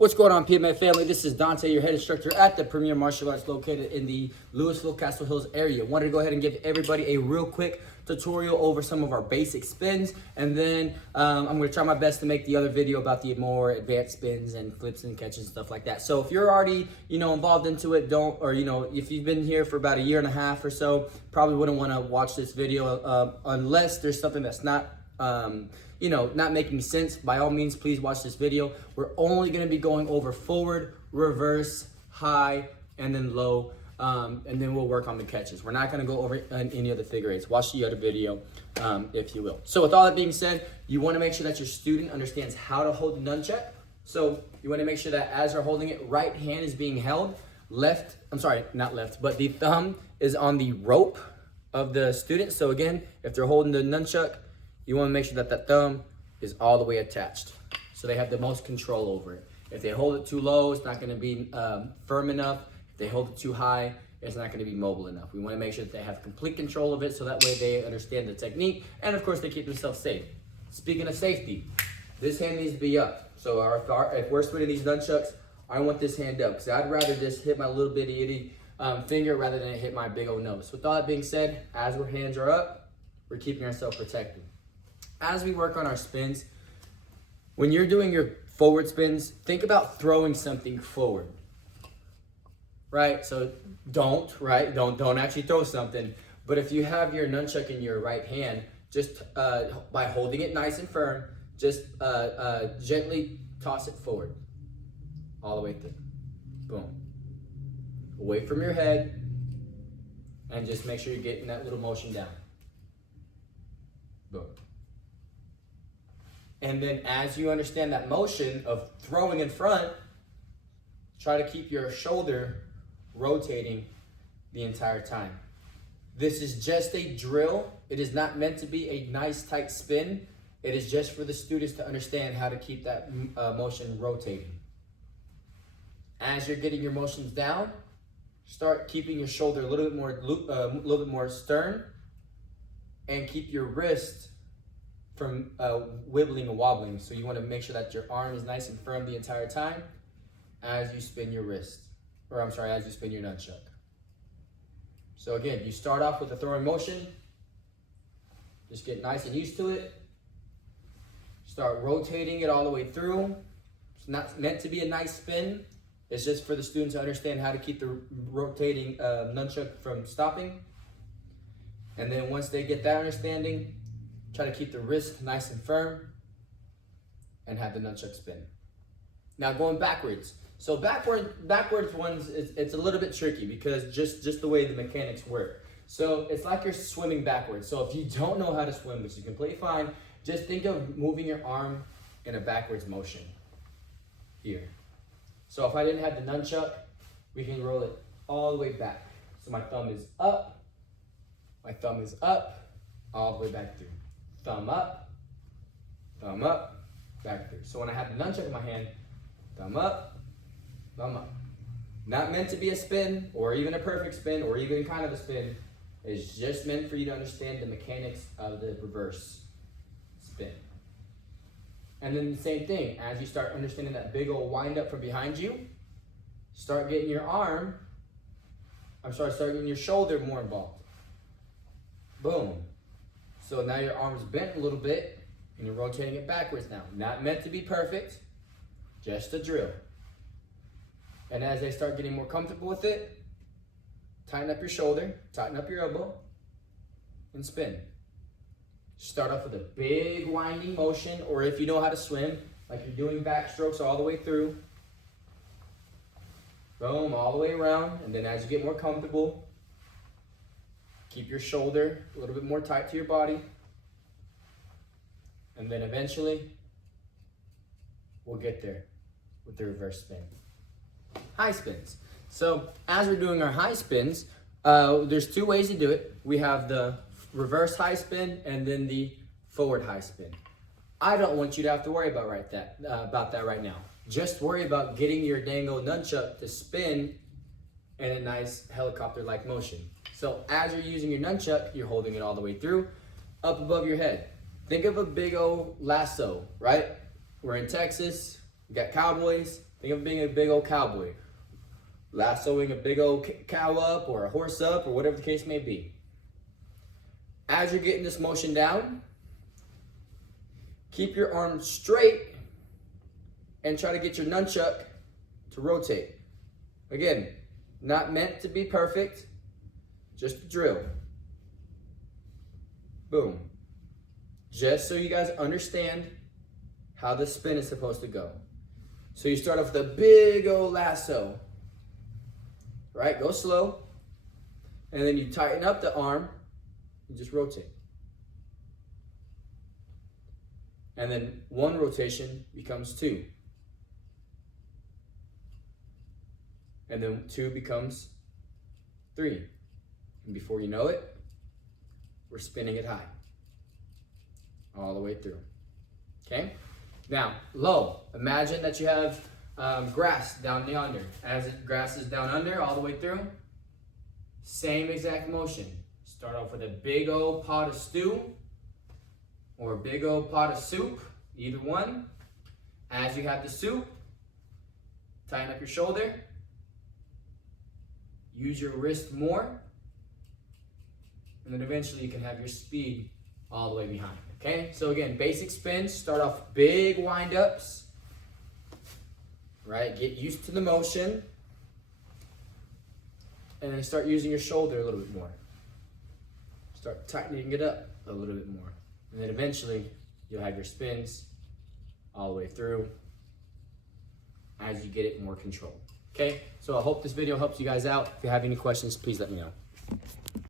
What's going on, PMA family? This is Dante, your head instructor at the Premier Martial Arts located in the Louisville, Castle Hills area. Wanted to go ahead and give everybody a real quick tutorial over some of our basic spins, and then I'm going to try my best to make the other video about the more advanced spins and flips and catches and stuff like that. So if you're already, involved into it, if you've been here for about a year and a half or so, probably wouldn't want to watch this video unless there's something that's not not making sense. By all means, please watch this video. We're only going to be going over forward, reverse, high, and then low, and then we'll work on the catches. We're not going to go over any other figure eights. Watch the other video, if you will. So with all that being said, you want to make sure that your student understands how to hold the nunchuck. So you want to make sure that as they're holding it, right hand is being held, not left, but the thumb is on the rope of the student. So again, if they're holding the nunchuck, you want to make sure that that thumb is all the way attached so they have the most control over it. If they hold it too low, it's not going to be firm enough. If they hold it too high, it's not going to be mobile enough. We want to make sure that they have complete control of it so that way they understand the technique, and of course they keep themselves safe. Speaking of safety, this hand needs to be up. So if we're spinning these nunchucks, I want this hand up because I'd rather just hit my little bitty itty finger rather than hit my big old nose. With all that being said, as our hands are up, we're keeping ourselves protected. As we work on our spins, when you're doing your forward spins, think about throwing something forward, right? So don't actually throw something. But if you have your nunchuck in your right hand, just by holding it nice and firm, just gently toss it forward, all the way through. Boom. Away from your head, and just make sure you're getting that little motion down. Boom. And then as you understand that motion of throwing in front, try to keep your shoulder rotating the entire time. This is just a drill. It is not meant to be a nice tight spin. It is just for the students to understand how to keep that motion rotating. As you're getting your motions down, start keeping your shoulder a little bit more stern, and keep your wrist from wibbling and wobbling. So you want to make sure that your arm is nice and firm the entire time as you spin your as you spin your nunchuck. So again, you start off with a throwing motion. Just get nice and used to it. Start rotating it all the way through. It's not meant to be a nice spin. It's just for the student to understand how to keep the rotating nunchuck from stopping. And then once they get that understanding, try to keep the wrist nice and firm and have the nunchuck spin. Now going backwards. So backwards ones, it's a little bit tricky because just the way the mechanics work. So it's like you're swimming backwards. So if you don't know how to swim, which is completely fine, just think of moving your arm in a backwards motion here. So if I didn't have the nunchuck, we can roll it all the way back. So my thumb is up, all the way back through. Thumb up, back through. So when I have the nunchuck in my hand, thumb up. Not meant to be a spin or even a perfect spin or even kind of a spin. It's just meant for you to understand the mechanics of the reverse spin. And then the same thing, as you start understanding that big old wind up from behind you, start getting your shoulder more involved. Boom. So now your arm is bent a little bit and you're rotating it backwards now. Not meant to be perfect, just a drill. And as they start getting more comfortable with it, tighten up your shoulder, tighten up your elbow, and spin. Start off with a big winding motion, or if you know how to swim, like you're doing backstrokes all the way through. Boom, all the way around. And then as you get more comfortable, keep your shoulder a little bit more tight to your body. And then eventually, we'll get there with the reverse spin. High spins. So as we're doing our high spins, there's two ways to do it. We have the reverse high spin and then the forward high spin. I don't want you to have to worry about that right now. Just worry about getting your dango nunchuck to spin in a nice helicopter-like motion. So as you're using your nunchuck, you're holding it all the way through, up above your head. Think of a big old lasso, right? We're in Texas, we got cowboys, Think of being a big old cowboy, lassoing a big old cow up or a horse up or whatever the case may be. As you're getting this motion down, keep your arm straight and try to get your nunchuck to rotate. Again, not meant to be perfect, just a drill. Boom. Just so you guys understand how the spin is supposed to go. So you start off with a big old lasso, right? Go slow. And then you tighten up the arm and just rotate. And then one rotation becomes two. And then two becomes three. And before you know it, we're spinning it high. All the way through. Okay? Now, low. Imagine that you have grass down yonder. As grass is down under, all the way through, same exact motion. Start off with a big old pot of stew or a big old pot of soup, either one. As you have the soup, tighten up your shoulder. Use your wrist more. And then eventually you can have your speed all the way behind. Okay, so again, basic spins, start off big wind-ups, right? Get used to the motion, and then start using your shoulder a little bit more. Start tightening it up a little bit more. And then eventually, you'll have your spins all the way through as you get it more controlled. Okay, so I hope this video helps you guys out. If you have any questions, please let me know.